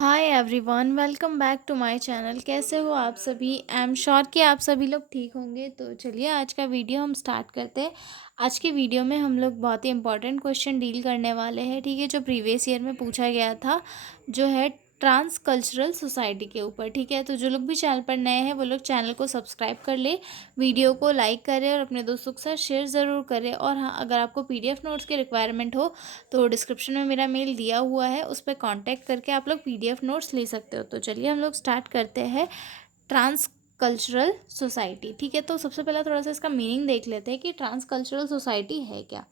Hi everyone, welcome back to my channel. कैसे हो आप सभी? आई एम श्योर कि आप सभी लोग ठीक होंगे। तो चलिए आज का वीडियो हम स्टार्ट करते हैं। आज के वीडियो में हम लोग बहुत ही इंपॉर्टेंट क्वेश्चन डील करने वाले हैं, ठीक है, जो प्रीवियस ईयर में पूछा गया था, जो है ट्रांस कल्चरल सोसाइटी के ऊपर। ठीक है, तो जो लोग भी चैनल पर नए हैं वो लोग चैनल को सब्सक्राइब कर ले, वीडियो को लाइक करें और अपने दोस्तों के साथ शेयर ज़रूर करें। और हाँ, अगर आपको पीडीएफ नोट्स की रिक्वायरमेंट हो तो डिस्क्रिप्शन में मेरा मेल दिया हुआ है, उस पर कांटेक्ट करके आप लोग पीडीएफ नोट्स ले सकते हो। तो चलिए हम लोग स्टार्ट करते हैं ट्रांस कल्चरल सोसाइटी। ठीक है, तो सबसे पहले थोड़ा सा इसका मीनिंग देख लेते हैं कि ट्रांस कल्चरल सोसाइटी है क्या।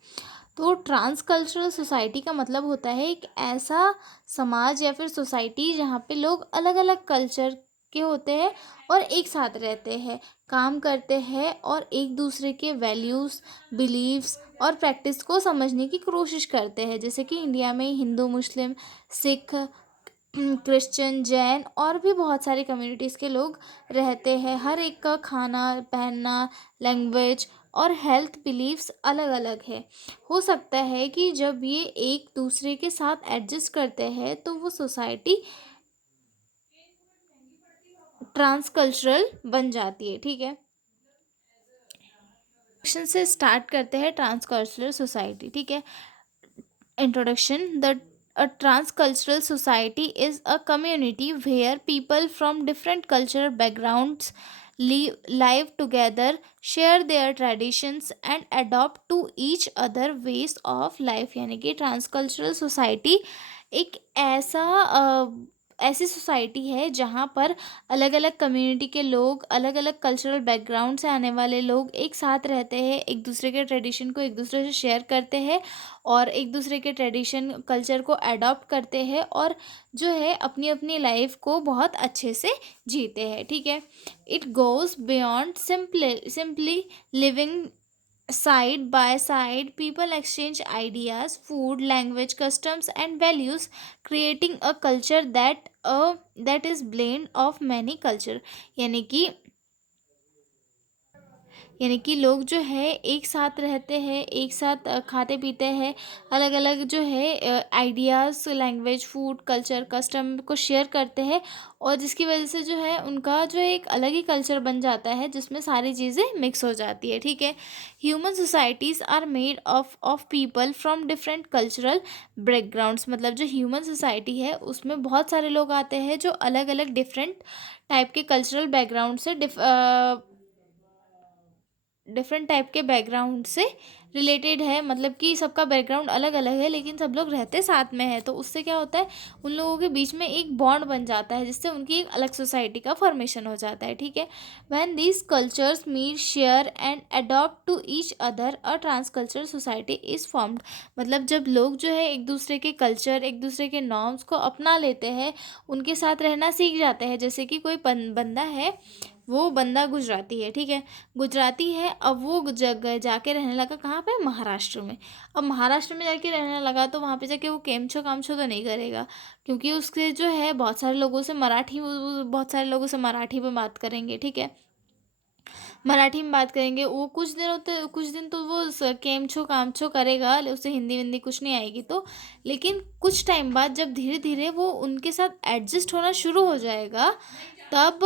तो ट्रांस कल्चरल सोसाइटी का मतलब होता है एक ऐसा समाज या फिर सोसाइटी जहाँ पे लोग अलग अलग कल्चर के होते हैं और एक साथ रहते हैं, काम करते हैं और एक दूसरे के वैल्यूज़, बिलीव्स और प्रैक्टिस को समझने की कोशिश करते हैं। जैसे कि इंडिया में हिंदू, मुस्लिम, सिख, क्रिश्चियन, जैन और भी बहुत सारी कम्युनिटीज़ के लोग रहते हैं। हर एक का खाना, पहनना, लैंग्वेज और हेल्थ बिलीव्स अलग अलग है। हो सकता है कि जब ये एक दूसरे के साथ एडजस्ट करते हैं तो वो सोसाइटी ट्रांस कल्चरल बन जाती है। ठीक है, क्वेश्चन से स्टार्ट करते हैं ट्रांस कल्चरल सोसाइटी। ठीक है, Introduction. A transcultural society is a community where people from different cultural backgrounds live together, share their traditions and adopt to each other ways of life। यानी कि ट्रांसकल्चरल society एक ऐसी society है जहाँ पर अलग अलग कम्युनिटी के लोग, अलग अलग कल्चरल बैकग्राउंड से आने वाले लोग एक साथ रहते हैं, एक दूसरे के ट्रेडिशन को एक दूसरे से शेयर करते हैं और एक दूसरे के ट्रेडिशन कल्चर को अडॉप्ट करते हैं और जो है अपनी अपनी लाइफ को बहुत अच्छे से जीते हैं। ठीक है, it goes beyond simply living side by side. People exchange ideas, food, language, customs and values, creating a culture that is blend of many culture। यानी कि लोग जो है एक साथ रहते हैं, एक साथ खाते पीते हैं, अलग अलग जो है ideas, language, food, culture, custom को शेयर करते हैं और जिसकी वजह से जो है उनका जो एक अलग ही कल्चर बन जाता है जिसमें सारी चीज़ें मिक्स हो जाती है। ठीक है, human societies are made of people from different cultural backgrounds. मतलब जो ह्यूमन सोसाइटी है उसमें बहुत सारे लोग आते हैं जो अलग अलग डिफरेंट टाइप के कल्चरल बैकग्राउंड से डिफरेंट टाइप के बैकग्राउंड से रिलेटेड है। मतलब कि सबका बैकग्राउंड अलग अलग है लेकिन सब लोग रहते साथ में है, तो उससे क्या होता है, उन लोगों के बीच में एक बॉन्ड बन जाता है जिससे उनकी एक अलग सोसाइटी का फॉर्मेशन हो जाता है। ठीक है, when these cultures meet, share and adopt to each other, a transcultural society is formed. मतलब जब लोग जो है एक दूसरे के कल्चर, एक दूसरे के नॉर्म्स को अपना लेते हैं, उनके साथ रहना सीख जाते हैं। जैसे कि कोई बंदा है, वो बंदा गुजराती है, ठीक है, गुजराती है, अब वो जगह जाके रहने लगा कहाँ पे, महाराष्ट्र में। अब महाराष्ट्र में जाके रहने लगा तो वहाँ पे जाके वो केमछो कामछो तो नहीं करेगा, क्योंकि उसके जो है बहुत सारे लोगों से मराठी, वो बहुत सारे लोगों से मराठी में बात करेंगे। ठीक है, मराठी में बात करेंगे, वो कुछ दिन होते, कुछ दिन तो वो केमछो कामछो करेगा, उसे हिंदी विंदी कुछ नहीं आएगी तो। लेकिन कुछ टाइम बाद जब धीरे धीरे वो उनके साथ एडजस्ट होना शुरू हो जाएगा, तब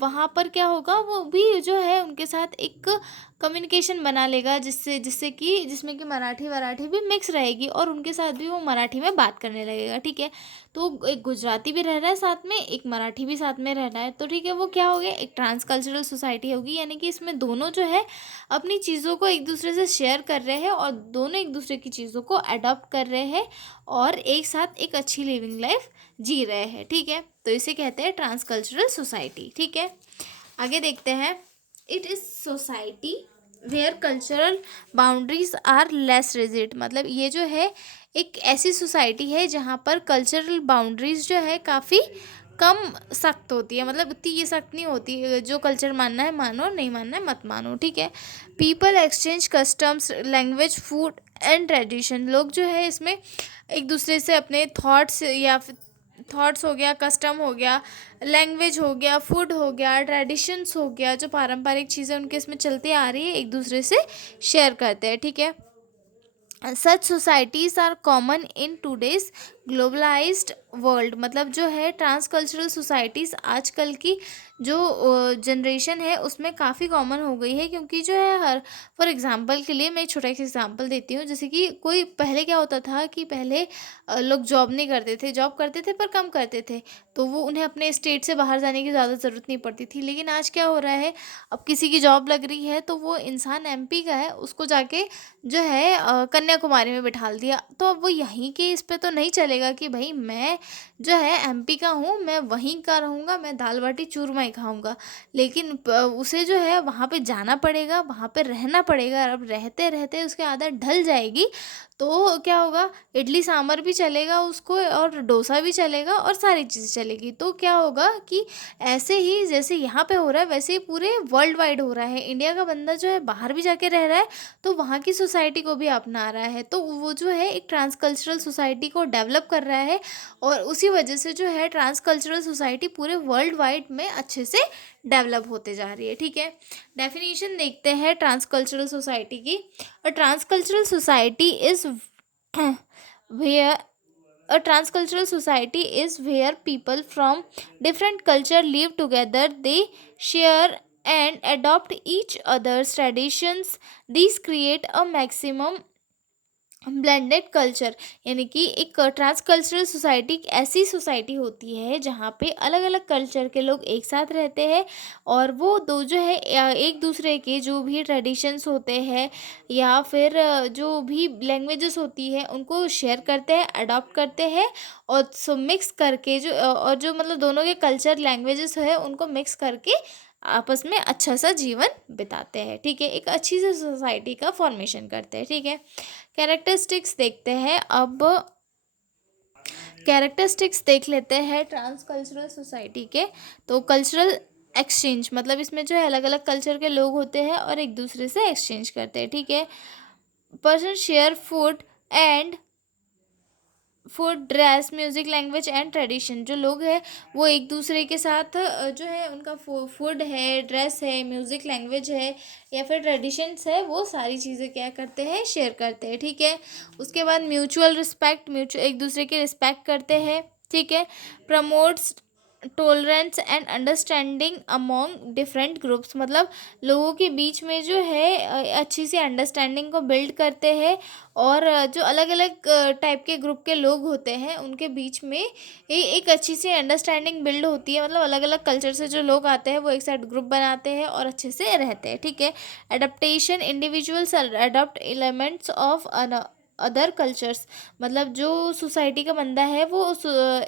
वहाँ पर क्या होगा, वो भी जो है उनके साथ एक कम्युनिकेशन बना लेगा, जिससे जिससे कि जिसमें कि मराठी वराठी भी मिक्स रहेगी और उनके साथ भी वो मराठी में बात करने लगेगा। ठीक है, तो एक गुजराती भी रह रहा है साथ में, एक मराठी भी साथ में रह रहा है, तो ठीक है, वो क्या हो गया, एक ट्रांस कल्चरल सोसाइटी होगी। यानी कि इसमें दोनों जो है अपनी चीज़ों को एक दूसरे से शेयर कर रहे हैं और दोनों एक दूसरे की चीज़ों को अडॉप्ट कर रहे हैं और एक साथ एक अच्छी लिविंग लाइफ जी रहे हैं। ठीक है, तो इसे कहते हैं ट्रांस कल्चरल सोसाइटी। ठीक है, आगे देखते हैं। It is society where cultural boundaries are less rigid. मतलब ये जो है एक ऐसी सोसाइटी है जहाँ पर कल्चरल बाउंड्रीज जो है काफ़ी कम सख्त होती है। मतलब उतनी ये सख्त नहीं होती, जो कल्चर मानना है मानो, नहीं मानना है मत मानो। ठीक है, people exchange customs, language, food and tradition. लोग जो है इसमें एक दूसरे से अपने थॉट्स या फिर थॉट्स हो गया, कस्टम हो गया, लैंग्वेज हो गया, फूड हो गया, ट्रेडिशंस हो गया, जो पारंपरिक चीज़ें उनके इसमें चलती आ रही है, एक दूसरे से शेयर करते हैं। ठीक है, such societies are common in today's globalised world मतलब जो है ट्रांसकल्चरल सोसाइटीज़ आजकल की जो जनरेशन है उसमें काफ़ी कॉमन हो गई है, क्योंकि जो है हर फॉर एग्जांपल के लिए मैं एक छोटा सा एग्जांपल देती हूँ। जैसे कि कोई पहले क्या होता था कि पहले लोग जॉब नहीं करते थे, जॉब करते थे पर कम करते थे, तो वो उन्हें अपने स्टेट से बाहर जाने की ज़्यादा ज़रूरत नहीं पड़ती थी। लेकिन आज क्या हो रहा है, अब किसी की जॉब लग रही है तो वो इंसान एमपी का है, उसको जाके जो है कन्याकुमारी में बिठाल दिया। तो अब वो यहीं के इस पे तो नहीं चलेगा कि भाई मैं जो है एमपी का हूँ, मैं वहीं का रहूँगा, मैं दाल बाटी चूरमा ही खाऊँगा। लेकिन उसे जो है वहाँ पे जाना पड़ेगा, वहाँ पे रहना पड़ेगा। अब रहते रहते उसकी आदत ढल जाएगी तो क्या होगा, इडली सांभर भी चलेगा उसको और डोसा भी चलेगा और सारी चीज़ें चलेगी। तो क्या होगा कि ऐसे ही जैसे यहाँ पे हो रहा है वैसे ही पूरे वर्ल्ड वाइड हो रहा है। इंडिया का बंदा जो है बाहर भी जाके रह रहा है तो वहाँ की सोसाइटी को भी अपना रहा है, तो वो जो है एक ट्रांसकल्चरल सोसाइटी को डेवलप कर रहा है। और उसी वजह से जो है ट्रांसकल्चरल सोसाइटी पूरे वर्ल्ड वाइड में अच्छे से डेवलप होते जा रही है। ठीक है, डेफिनेशन देखते हैं ट्रांसकल्चरल सोसाइटी की। A transcultural society is where A transcultural society is where people from different culture live together. They share and adopt each other's traditions. These create a maximum blended culture, यानी कि एक trans cultural society एक ऐसी society होती है जहाँ पे अलग अलग कल्चर के लोग एक साथ रहते हैं और वो दो जो है एक दूसरे के जो भी ट्रेडिशंस होते हैं या फिर जो भी लैंग्वेजेस होती है उनको शेयर करते हैं, अडॉप्ट करते हैं और सो मिक्स करके जो और जो मतलब दोनों के कल्चर लैंग्वेजेस है उनको मिक्स करके आपस में अच्छा सा जीवन बिताते हैं। ठीक है, एक अच्छी सी सोसाइटी का फॉर्मेशन करते हैं। ठीक है, कैरेक्टरिस्टिक्स देखते हैं अब। कैरेक्टरिस्टिक्स देख लेते हैं ट्रांस कल्चरल सोसाइटी के। तो कल्चरल एक्सचेंज मतलब इसमें जो है अलग अलग कल्चर के लोग होते हैं और एक दूसरे से एक्सचेंज करते हैं। ठीक है, person share food dress music language and tradition. जो लोग हैं वो एक दूसरे के साथ जो है उनका फूड है, ड्रेस है, म्यूज़िक लैंग्वेज है या फिर ट्रेडिशंस है, वो सारी चीज़ें क्या करते हैं, शेयर करते हैं। ठीक है, उसके बाद म्यूचुअल रिस्पेक्ट, एक दूसरे की रिस्पेक्ट करते हैं। ठीक है, promotes tolerance and understanding among different groups मतलब लोगों के बीच में जो है अच्छी सी अंडरस्टैंडिंग को बिल्ड करते हैं और जो अलग अलग टाइप के ग्रुप के लोग होते हैं उनके बीच में एक अच्छी सी अंडरस्टैंडिंग बिल्ड होती है। मतलब अलग अलग कल्चर से जो लोग आते हैं वो एक साथ ग्रुप बनाते हैं और अच्छे से रहते हैं। ठीक है, adaptation individuals adopt elements of other cultures मतलब जो सोसाइटी का बंदा है वो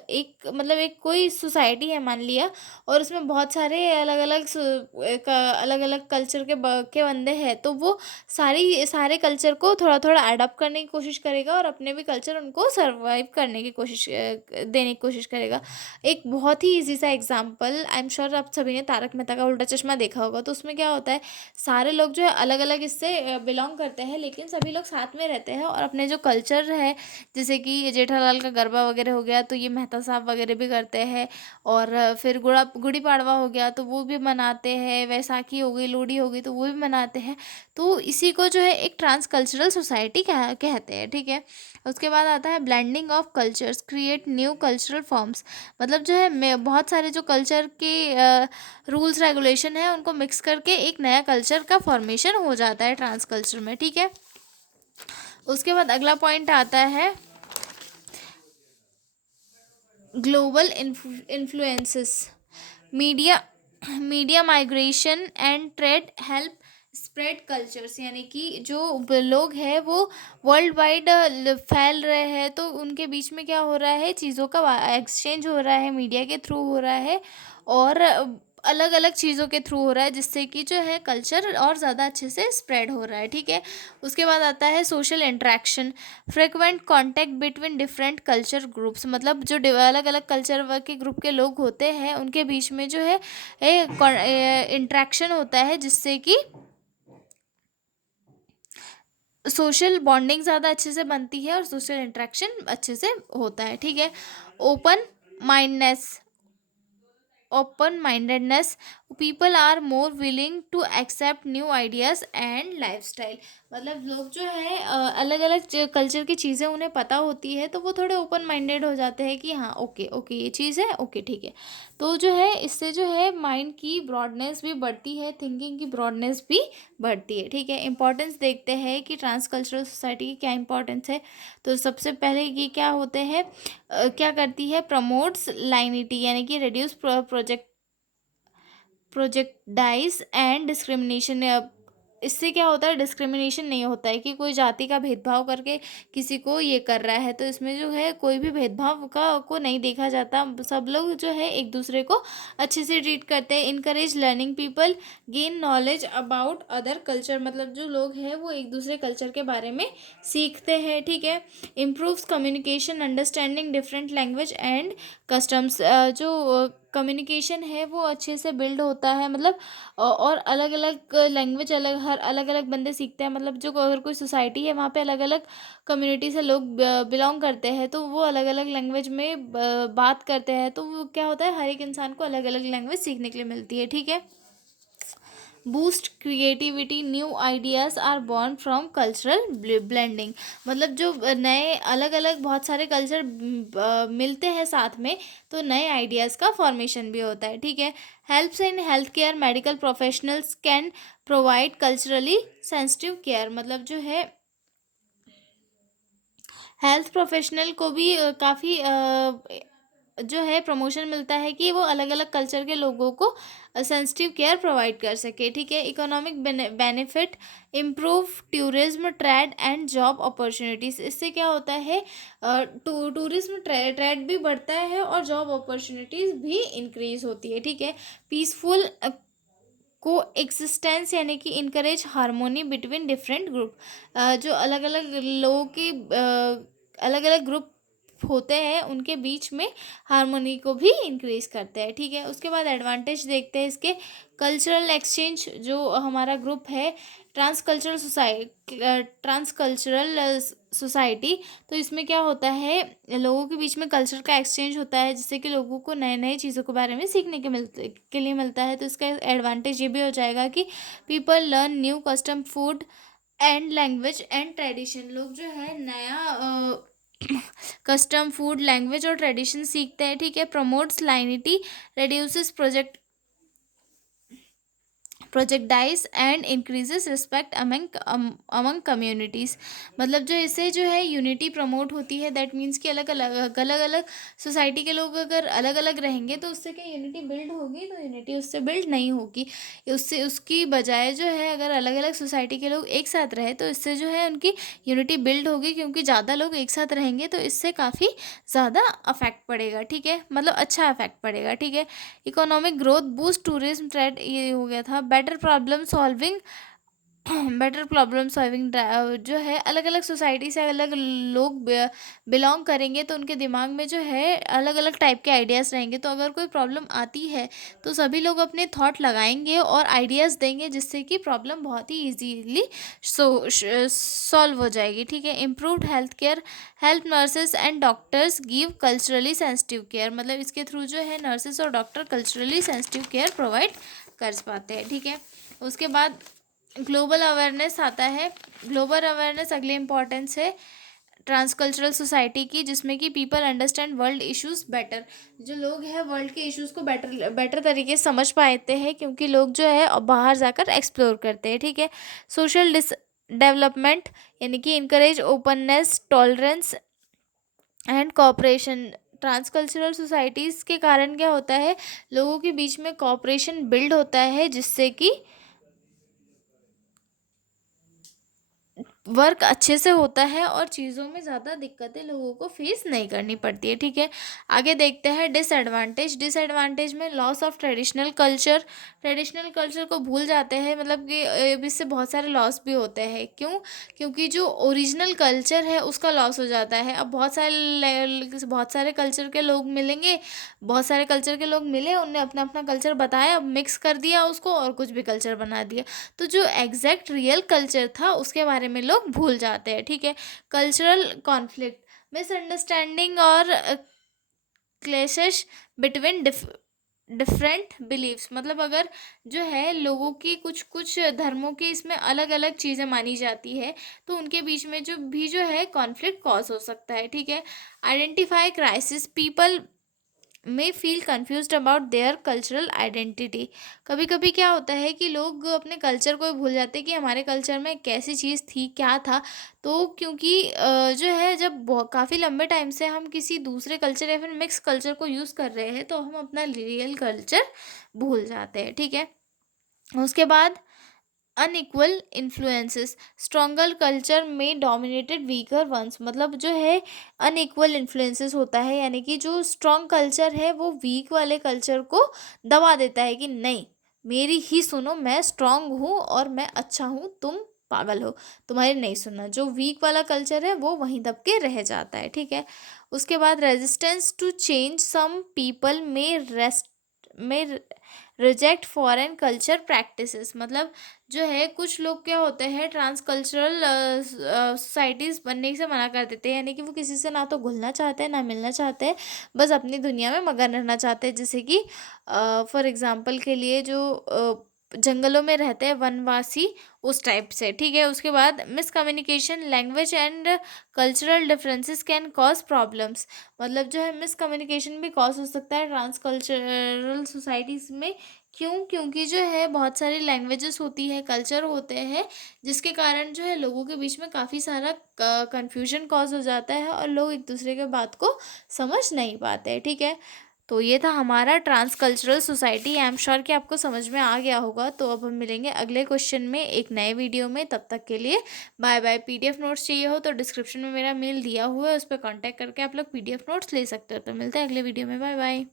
एक मतलब एक कोई सोसाइटी है मान लिया और उसमें बहुत सारे अलग अलग अलग कल्चर के बंदे हैं, तो वो सारे कल्चर को थोड़ा थोड़ा अडॉप्ट करने की कोशिश करेगा और अपने भी कल्चर उनको सर्वाइव करने की कोशिश देने की कोशिश करेगा। एक बहुत ही इजी सा एग्जांपल, आई एम श्योर आप सभी ने तारक मेहता का उल्टा चश्मा देखा होगा। तो उसमें क्या होता है, सारे लोग जो है अलग अलग इससे बिलोंग करते हैं लेकिन सभी लोग साथ में रहते हैं और अपने जो कल्चर है जैसे कि जेठालाल का गरबा वगैरह हो गया तो ये मेहता साहब वगैरह भी करते हैं। और फिर गुड़ी पाड़वा हो गया तो वो भी मनाते हैं, वैसाखी हो गई, लोहड़ी हो गई तो वो भी मनाते हैं। तो इसी को जो है एक ट्रांस कल्चरल सोसाइटी कहते हैं। ठीक है, उसके बाद आता है blending of cultures create new cultural forms मतलब जो है बहुत सारे जो कल्चर के रूल्स रेगुलेशन है उनको मिक्स करके एक नया कल्चर का फॉर्मेशन हो जाता है ट्रांस कल्चर में। ठीक है, उसके बाद अगला पॉइंट आता है global influences media media migration and trade help spread cultures, यानी कि जो लोग हैं वो वर्ल्ड वाइड फैल रहे हैं तो उनके बीच में क्या हो रहा है, चीज़ों का एक्सचेंज हो रहा है, मीडिया के थ्रू हो रहा है और अलग अलग चीज़ों के थ्रू हो रहा है जिससे कि जो है कल्चर और ज़्यादा अच्छे से स्प्रेड हो रहा है। ठीक है, उसके बाद आता है social interaction frequent contact between different culture groups मतलब जो अलग अलग कल्चर के ग्रुप के लोग होते हैं उनके बीच में जो है इंटरेक्शन होता है जिससे कि सोशल बॉन्डिंग ज़्यादा अच्छे से बनती है और सोशल इंटरेक्शन अच्छे से होता है। ठीक है, open mindness open mindedness people are more willing to accept new ideas and lifestyle. मतलब लोग जो है अलग अलग कल्चर की चीज़ें उन्हें पता होती है, तो वो थोड़े ओपन माइंडेड हो जाते हैं कि हाँ ओके ओके ये चीज़ है, ओके ठीक है। तो जो है इससे जो है माइंड की ब्रॉडनेस भी बढ़ती है, थिंकिंग की ब्रॉडनेस भी बढ़ती है, ठीक है। इंपॉर्टेंस देखते हैं कि ट्रांस कल्चरल सोसाइटी की क्या इंपॉर्टेंस है। तो सबसे पहले ये क्या होते हैं, क्या करती है, प्रमोट्स लाइनिटी यानी कि रिड्यूस प्रोजेक्टाइज एंड डिस्क्रिमिनेशन। इससे क्या होता है, डिस्क्रिमिनेशन नहीं होता है कि कोई जाति का भेदभाव करके किसी को ये कर रहा है, तो इसमें जो है कोई भी भेदभाव का को नहीं देखा जाता, सब लोग जो है एक दूसरे को अच्छे से ट्रीट करते हैं। Encourage learning people gain knowledge about other culture. मतलब जो लोग हैं वो एक दूसरे कल्चर के बारे में सीखते हैं, ठीक है। Improves communication understanding different language and customs. जो कम्युनिकेशन है वो अच्छे से बिल्ड होता है, मतलब और अलग अलग लैंग्वेज हर अलग अलग बंदे सीखते हैं। मतलब जो अगर कोई सोसाइटी है वहाँ पे अलग अलग कम्युनिटी से लोग बिलोंग करते हैं, तो वो अलग अलग लैंग्वेज में बात करते हैं, तो वो क्या होता है, हर एक इंसान को अलग अलग लैंग्वेज सीखने के लिए मिलती है, ठीक है। Boost creativity new ideas are born from cultural blending. मतलब जो नए अलग अलग बहुत सारे कल्चर मिलते हैं साथ में, तो नए आइडियाज़ का फॉर्मेशन भी होता है, ठीक है। Helps in health care medical professionals can provide culturally sensitive care. मतलब जो है हेल्थ प्रोफेशनल को भी काफ़ी जो है प्रमोशन मिलता है कि वो अलग अलग कल्चर के लोगों को सेंसिटिव केयर प्रोवाइड कर सके, ठीक है। Economic benefit improve tourism trade and job opportunities. इससे क्या होता है, टूरिज्म ट्रेड भी बढ़ता है और जॉब अपॉर्चुनिटीज़ भी इंक्रीज होती है, ठीक है। पीसफुल को एक्सिस्टेंस यानी कि encourage harmony between different group. जो अलग अलग लोगों के अलग अलग ग्रुप होते हैं उनके बीच में हारमोनी को भी इंक्रीज करते हैं, ठीक है। उसके बाद एडवांटेज देखते हैं इसके। कल्चरल एक्सचेंज, जो हमारा ग्रुप है ट्रांस कल्चरल सोसाइटी, तो इसमें क्या होता है, लोगों के बीच में कल्चर का एक्सचेंज होता है, जिससे कि लोगों को नए नए चीज़ों के बारे में सीखने के लिए मिलता है। तो इसका एडवांटेज ये भी हो जाएगा कि people learn new custom food and language and tradition. लोग जो है नया कस्टम फूड लैंग्वेज और ट्रेडिशन सीखते हैं, ठीक है। Promotes unity reduces prejudice and increases respect among communities. मतलब जो इससे जो है यूनिटी प्रमोट होती है, दैट मीन्स कि अलग अलग सोसाइटी के लोग अगर अलग अलग रहेंगे तो उससे क्या यूनिटी बिल्ड होगी, तो यूनिटी उससे बिल्ड नहीं होगी। उससे उसकी बजाय जो है अगर अलग अलग सोसाइटी के लोग एक साथ रहे तो इससे जो है उनकी यूनिटी बिल्ड होगी, क्योंकि ज़्यादा लोग एक साथ रहेंगे तो इससे काफ़ी ज़्यादा अफेक्ट पड़ेगा, ठीक है। मतलब अच्छा अफेक्ट पड़ेगा, ठीक है। Economic growth boost tourism trade, ये हो गया था। Better problem solving better problem solving जो है अलग अलग सोसाइटी से अलग लोग बिलोंग करेंगे, तो उनके दिमाग में जो है अलग अलग टाइप के आइडियाज़ रहेंगे, तो अगर कोई प्रॉब्लम आती है तो सभी लोग अपने थॉट लगाएंगे और आइडियाज़ देंगे, जिससे कि प्रॉब्लम बहुत ही इजीली सॉल्व हो जाएगी, ठीक है। Improved health care help nurses and doctors give culturally sensitive care. मतलब इसके थ्रू जो है नर्सेज और doctor culturally sensitive care provide कर पाते हैं, ठीक है। उसके बाद ग्लोबल अवेयरनेस आता है। ग्लोबल अवेयरनेस अगले इम्पॉर्टेंस है ट्रांसकल्चरल सोसाइटी की, जिसमें कि people understand world issues better. जो लोग हैं वर्ल्ड के इश्यूज को बेटर तरीके से समझ पाते हैं, क्योंकि लोग जो है बाहर जाकर एक्सप्लोर करते हैं, ठीक है। सोशल डेवलपमेंट यानी कि encourage openness tolerance and cooperation. Transcultural societies के कारण क्या होता है, लोगों के बीच में कोऑपरेशन बिल्ड होता है, जिससे कि वर्क अच्छे से होता है और चीज़ों में ज़्यादा दिक्कतें लोगों को फेस नहीं करनी पड़ती है, ठीक है। आगे देखते हैं डिसएडवांटेज। डिसएडवांटेज में लॉस ऑफ ट्रेडिशनल कल्चर को भूल जाते हैं, मतलब कि इससे बहुत सारे लॉस भी होते हैं। क्यों? क्योंकि जो ओरिजिनल कल्चर है उसका लॉस हो जाता है। अब बहुत सारे कल्चर के लोग मिलेंगे, बहुत सारे कल्चर के लोग मिले, उनने अपना अपना कल्चर बताया, अब मिक्स कर दिया उसको और कुछ भी कल्चर बना दिया, तो जो एग्जैक्ट रियल कल्चर था उसके बारे में लोग भूल जाते हैं, ठीक है। कल्चरल कॉन्फ्लिक्ट मिसअंडरस्टैंडिंग और क्लेशेस बिटवीन डिफरेंट बिलीव्स, मतलब अगर जो है लोगों की कुछ कुछ धर्मों के इसमें अलग अलग चीज़ें मानी जाती है, तो उनके बीच में जो है कॉन्फ्लिक्ट कॉज हो सकता है, ठीक है। Identify crisis, people may feel confused about their cultural identity. कभी कभी क्या होता है कि लोग अपने कल्चर को ही भूल जाते हैं कि हमारे कल्चर में कैसी चीज़ थी, क्या था। तो क्योंकि जो है जब काफ़ी लंबे टाइम से हम किसी दूसरे कल्चर या फिर मिक्स कल्चर को यूज़ कर रहे हैं, तो हम अपना रियल कल्चर भूल जाते हैं, ठीक है। उसके बाद अनइक्वल इन्फ्लुएंसेस, स्ट्रॉन्गर कल्चर में डोमिनेटेड वीकर वंस, मतलब जो है अनइक्वल इन्फ्लुएंसेस होता है, यानी कि जो स्ट्रॉन्ग कल्चर है वो वीक वाले कल्चर को दबा देता है कि नहीं, मेरी ही सुनो, मैं स्ट्रांग हूँ और मैं अच्छा हूँ, तुम पागल हो, तुम्हारी नहीं सुनना। जो वीक वाला कल्चर है वो वहीं दब के रह जाता है, ठीक है। उसके बाद resistance to change, some people may reject foreign culture practices, मतलब जो है कुछ लोग क्या होते हैं ट्रांस कल्चरल सोसाइटीज़ बनने से मना कर देते हैं, यानी कि वो किसी से ना तो घुलना चाहते हैं ना मिलना चाहते हैं, बस अपनी दुनिया में मगन रहना चाहते हैं। जैसे कि फॉर एग्जांपल के लिए जो जंगलों में रहते हैं वनवासी, उस टाइप से, ठीक है। उसके बाद miscommunication, language and cultural differences can cause problems, मतलब जो है मिसकम्युनिकेशन भी कॉज हो सकता है ट्रांस कल्चरल सोसाइटीज़ में। क्यों? क्योंकि जो है बहुत सारी लैंग्वेजेस होती है, कल्चर होते हैं, जिसके कारण जो है लोगों के बीच में काफ़ी सारा कन्फ्यूजन कॉज हो जाता है और लोग एक दूसरे के बात को समझ नहीं पाते हैं, ठीक है। तो ये था हमारा transcultural society. I am sure कि आपको समझ में आ गया होगा। तो अब हम मिलेंगे अगले क्वेश्चन में एक नए वीडियो में, तब तक के लिए बाय बाय। पीडीएफ नोट्स चाहिए हो तो डिस्क्रिप्शन में मेरा मेल दिया हुआ है, उस पर कॉन्टैक्ट करके आप लोग पीडीएफ नोट्स ले सकते हो। तो मिलते हैं अगले वीडियो में, बाय बाय।